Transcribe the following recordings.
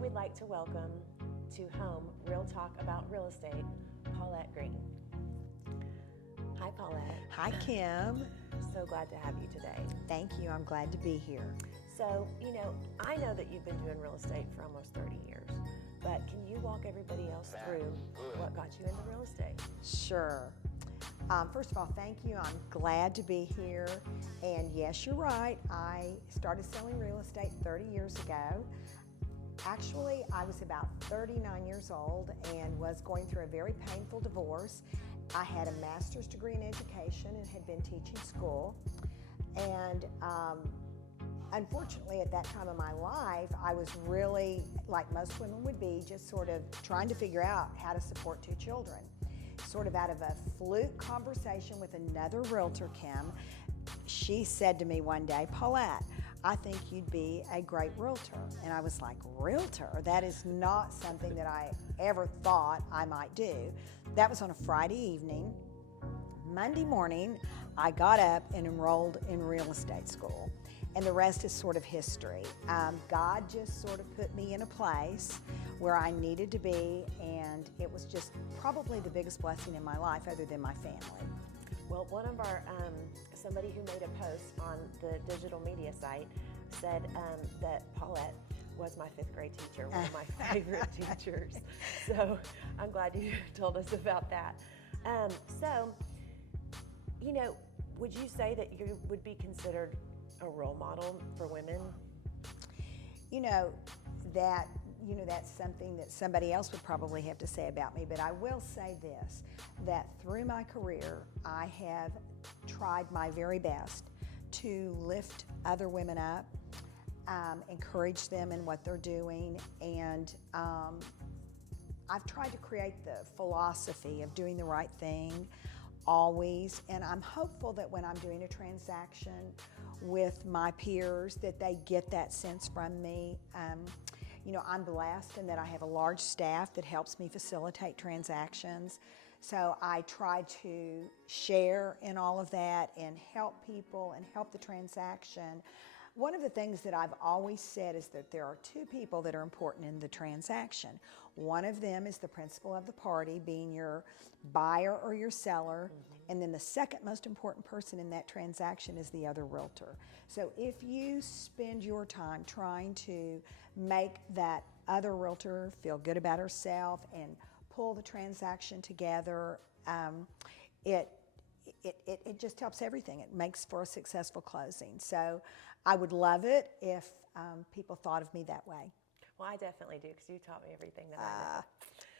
we'd like to welcome to Home Real Talk About Real Estate, Paulette Greene. Hi, Paulette. Hi, Kim. So glad to have you today. Thank you. I'm glad to be here. So, I know that you've been doing real estate for almost 30 years, but can you walk everybody else through what got you into real estate? Sure. First of all, thank you. I'm glad to be here. And yes, you're right. I started selling real estate 30 years ago. Actually, I was about 39 years old and was going through a very painful divorce. I had a master's degree in education and had been teaching school. And unfortunately, at that time of my life, I was really, like most women would be, just sort of trying to figure out how to support two children. Sort of out of a fluke conversation with another realtor, Kim, she said to me one day, Paulette, I think you'd be a great realtor. And I was like, realtor? That is not something that I ever thought I might do. That was on a Friday evening. Monday morning, I got up and enrolled in real estate school. And the rest is sort of history. God just sort of put me in a place where I needed to be, and it was just probably the biggest blessing in my life other than my family. Well, one of our, somebody who made a post on the digital media site said that Paulette was my fifth grade teacher, one of my favorite teachers. So I'm glad you told us about that. Would you say that you would be considered a role model for women? That's something that somebody else would probably have to say about me, but I will say this, that through my career, I have tried my very best to lift other women up, encourage them in what they're doing, and I've tried to create the philosophy of doing the right thing always, and I'm hopeful that when I'm doing a transaction with my peers that they get that sense from me. I'm blessed in that I have a large staff that helps me facilitate transactions. So I try to share in all of that and help people and help the transaction. One of the things that I've always said is that there are two people that are important in the transaction. One of them is the principal of the party, being your buyer or your seller, and then the second most important person in that transaction is the other realtor. So if you spend your time trying to make that other realtor feel good about herself and pull the transaction together, it just helps everything. It makes for a successful closing. So I would love it if people thought of me that way. Well, I definitely do, because you taught me everything that I know.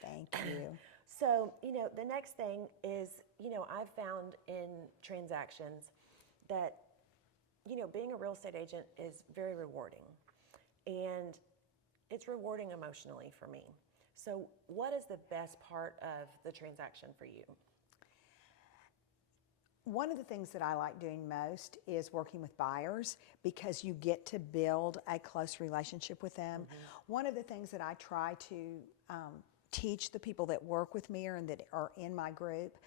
Thank you. So, the next thing is, I've found in transactions that, being a real estate agent is very rewarding. And it's rewarding emotionally for me. So what is the best part of the transaction for you? One of the things that I like doing most is working with buyers because you get to build a close relationship with them. One of the things that I try to teach the people that work with me and that are in my group,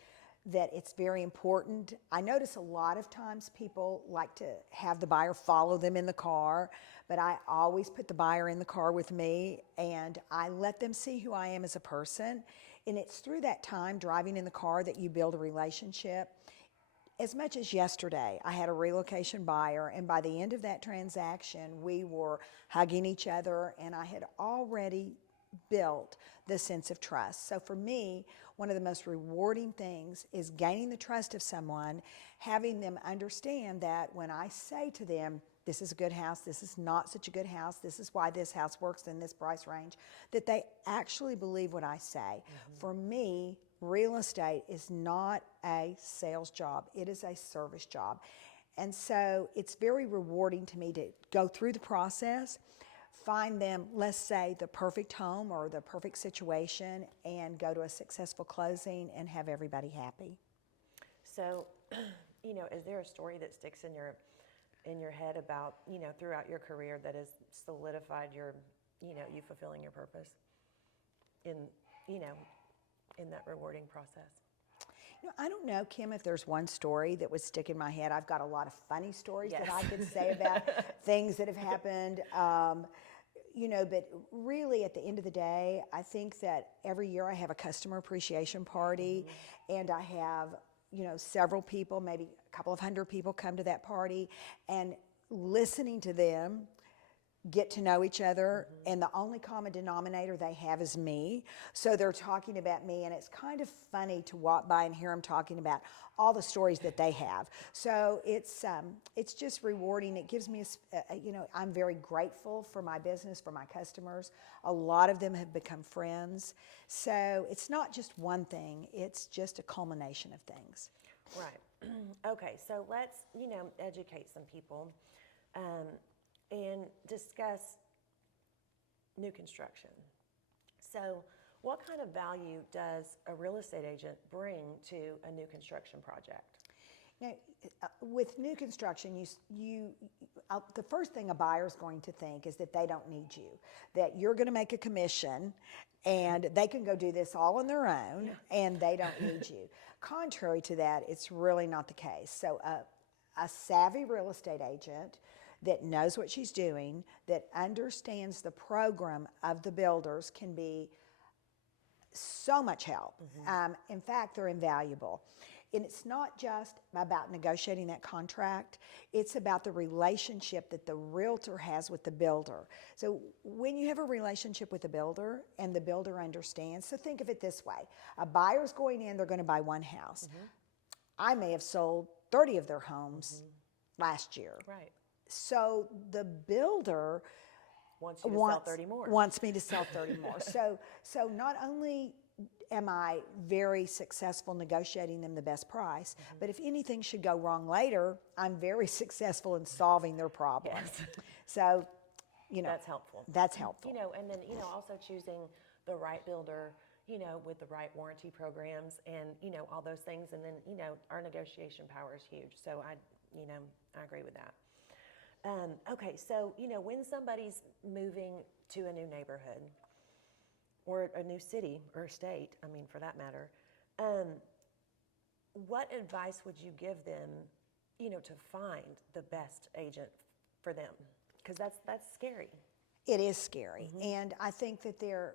that it's very important. I notice a lot of times people like to have the buyer follow them in the car, but I always put the buyer in the car with me and I let them see who I am as a person. And it's through that time driving in the car that you build a relationship. As much as yesterday, I had a relocation buyer, and by the end of that transaction, we were hugging each other, and I had already built the sense of trust. So for me, one of the most rewarding things is gaining the trust of someone, having them understand that when I say to them, this is a good house, this is not such a good house, this is why this house works in this price range, that they actually believe what I say. For me, real estate is not a sales job, it is a service job. And so it's very rewarding to me to go through the process, find them, let's say, the perfect home or the perfect situation, and go to a successful closing and have everybody happy. So, is there a story that sticks in your head about, throughout your career that has solidified your, you fulfilling your purpose in that rewarding process? I don't know, Kim, if there's one story that would stick in my head. I've got a lot of funny stories that I could say about things that have happened. but really at the end of the day, I think that every year I have a customer appreciation party, and I have, several people, maybe a couple of hundred people come to that party, and listening to them get to know each other, and the only common denominator they have is me. So they're talking about me, and it's kind of funny to walk by and hear them talking about all the stories that they have. So it's just rewarding. It gives me, I'm very grateful for my business, for my customers. A lot of them have become friends. So it's not just one thing. It's just a culmination of things. Right. Okay, so let's, educate some people. And discuss new construction. So what kind of value does a real estate agent bring to a new construction project? Now, with new construction, the first thing a buyer's going to think is that they don't need you, that you're going to make a commission and they can go do this all on their own and they don't need you. Contrary to that, it's really not the case. So a savvy real estate agent that knows what she's doing, that understands the program of the builders can be so much help. In fact, they're invaluable. And it's not just about negotiating that contract, it's about the relationship that the realtor has with the builder. So when you have a relationship with the builder and the builder understands, so think of it this way. A buyer's going in, they're going to buy one house. I may have sold 30 of their homes last year. Right. So the builder wants you to sell 30 more. Wants me to sell 30 more. So not only am I very successful negotiating them the best price, but if anything should go wrong later, I'm very successful in solving their problem. Yes. So, that's helpful. That's helpful. And then, also choosing the right builder, with the right warranty programs and, all those things. And then, our negotiation power is huge. So I agree with that. Okay, so, when somebody's moving to a new neighborhood or a new city or state, for that matter, what advice would you give them, to find the best agent for them? Because that's scary. It is scary. And I think that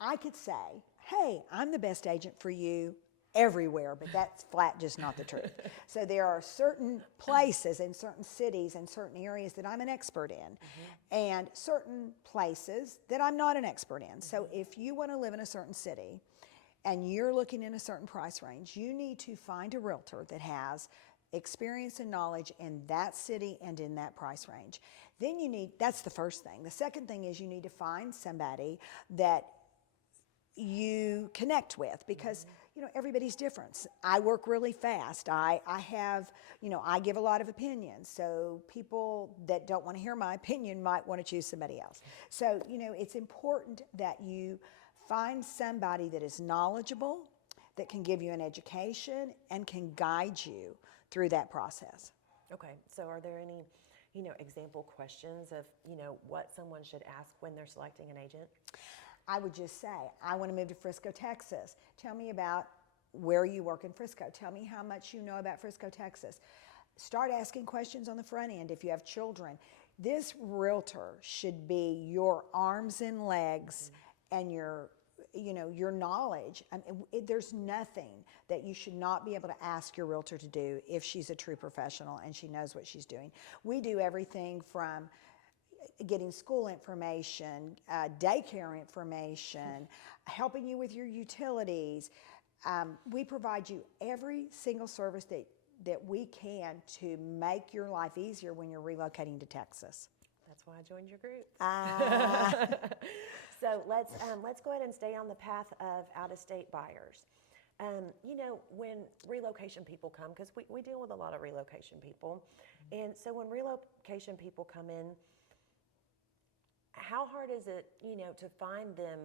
I could say, hey, I'm the best agent for you everywhere, but that's flat just not the truth. So there are certain places and certain cities and certain areas that I'm an expert in, and certain places that I'm not an expert in. So if you want to live in a certain city and you're looking in a certain price range, you need to find a realtor that has experience and knowledge in that city and in that price range. Then that's the first thing. The second thing is you need to find somebody that you connect with, because everybody's different. I work really fast. I have, I give a lot of opinions. So people that don't want to hear my opinion might want to choose somebody else. So, it's important that you find somebody that is knowledgeable, that can give you an education and can guide you through that process. Okay. So are there any, example questions of, what someone should ask when they're selecting an agent? I would just say, I want to move to Frisco, Texas. Tell me about where you work in Frisco. Tell me how much you know about Frisco, Texas. Start asking questions on the front end if you have children. This realtor should be your arms and legs and your knowledge. There's nothing that you should not be able to ask your realtor to do if she's a true professional and she knows what she's doing. We do everything from getting school information, daycare information, helping you with your utilities. We provide you every single service that we can to make your life easier when you're relocating to Texas. That's why I joined your group. So let's go ahead and stay on the path of out-of-state buyers. When relocation people come, because we deal with a lot of relocation people, and so when relocation people come in, how hard is it, to find them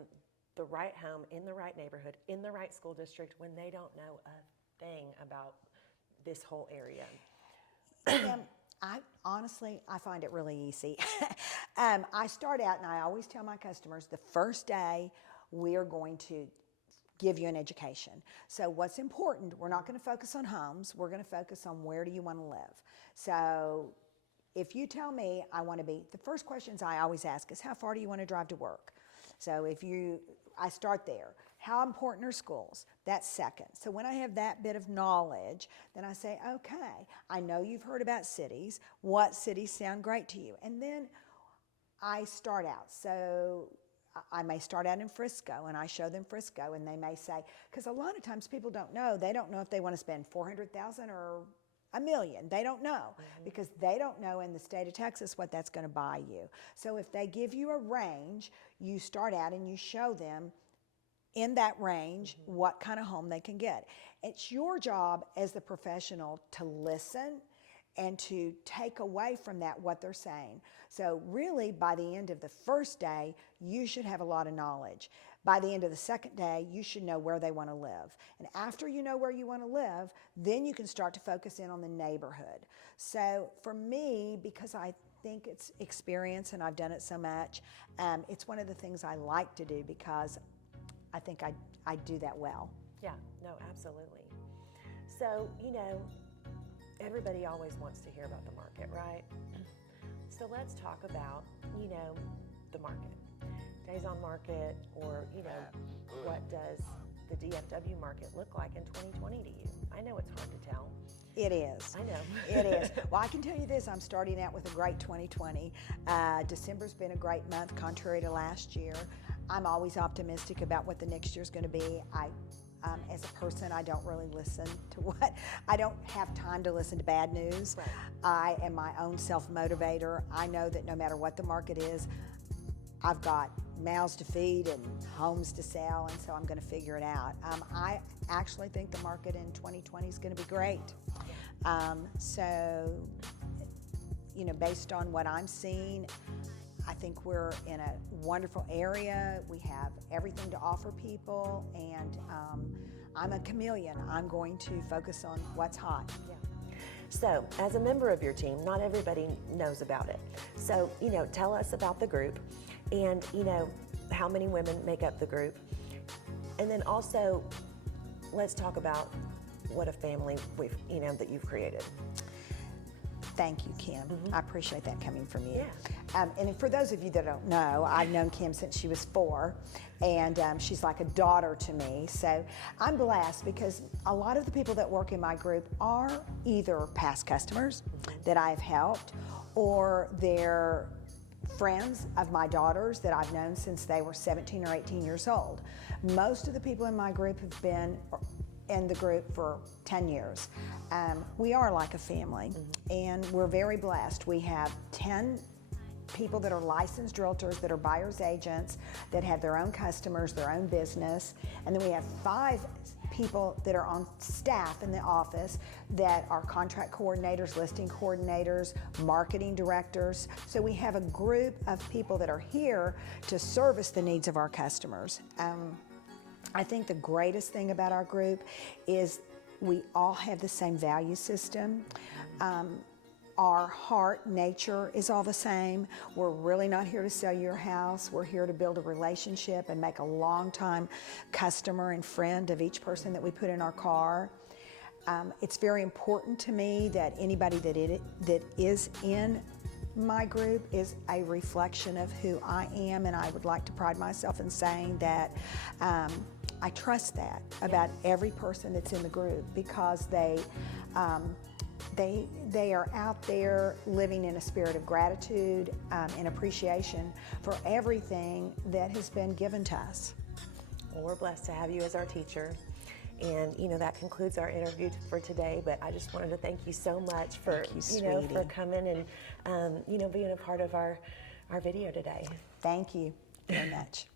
the right home in the right neighborhood, in the right school district, when they don't know a thing about this whole area? I find it really easy. I start out, and I always tell my customers, the first day we are going to give you an education. So what's important, we're not going to focus on homes, we're going to focus on where do you want to live. So if you tell me I want to be, the first questions I always ask is, how far do you want to drive to work? So I start there. How important are schools? That's second. So when I have that bit of knowledge, then I say, okay, I know you've heard about cities. What cities sound great to you? And then I start out. So I may start out in Frisco, and I show them Frisco, and they may say, because a lot of times people don't know. They don't know if they want to spend $400,000 or $1 million. They don't know, because they don't know in the state of Texas what that's going to buy you. So if they give you a range, you start out and you show them in that range what kind of home they can get. It's your job as the professional to listen and to take away from that what they're saying. So really, by the end of the first day, you should have a lot of knowledge. By the end of the second day, you should know where they want to live. And after you know where you want to live, then you can start to focus in on the neighborhood. So for me, because I think it's experience and I've done it so much, it's one of the things I like to do because I think I do that well. Yeah, no, absolutely. So, everybody always wants to hear about the market, right? So let's talk about, the market. Days on market, or, what does the DFW market look like in 2020 to you? I know it's hard to tell. It is. I know. It is. Well, I can tell you this, I'm starting out with a great 2020. December's been a great month, contrary to last year. I'm always optimistic about what the next year's going to be. As a person, I don't really listen to I don't have time to listen to bad news. Right. I am my own self-motivator. I know that no matter what the market is, I've got mouths to feed and homes to sell, and so I'm going to figure it out. I actually think the market in 2020 is going to be great. So, based on what I'm seeing, I think we're in a wonderful area. We have everything to offer people, and I'm a chameleon. I'm going to focus on what's hot. Yeah. So, as a member of your team, not everybody knows about it. So, tell us about the group, and how many women make up the group, and then also let's talk about what a family that you've created. Thank you, Kim. I appreciate that coming from you. Yeah. And for those of you that don't know, I've known Kim since she was 4, and she's like a daughter to me. So I'm blessed because a lot of the people that work in my group are either past customers that I've helped, or they're friends of my daughters that I've known since they were 17 or 18 years old. Most of the people in my group have been in the group for 10 years. We are like a family, and we're very blessed. We have 10 people that are licensed realtors, that are buyer's agents, that have their own customers, their own business, and then we have 5 people that are on staff in the office that are contract coordinators, listing coordinators, marketing directors. So we have a group of people that are here to service the needs of our customers. I think the greatest thing about our group is we all have the same value system. Our heart, nature is all the same. We're really not here to sell your house. We're here to build a relationship and make a long-time customer and friend of each person that we put in our car. It's very important to me that anybody that is in my group is a reflection of who I am, and I would like to pride myself in saying that I trust that about every person that's in the group, because they are out there living in a spirit of gratitude and appreciation for everything that has been given to us. Well, we're blessed to have you as our teacher. And that concludes our interview for today. But I just wanted to thank you so much for for coming and being a part of our video today. Thank you very much.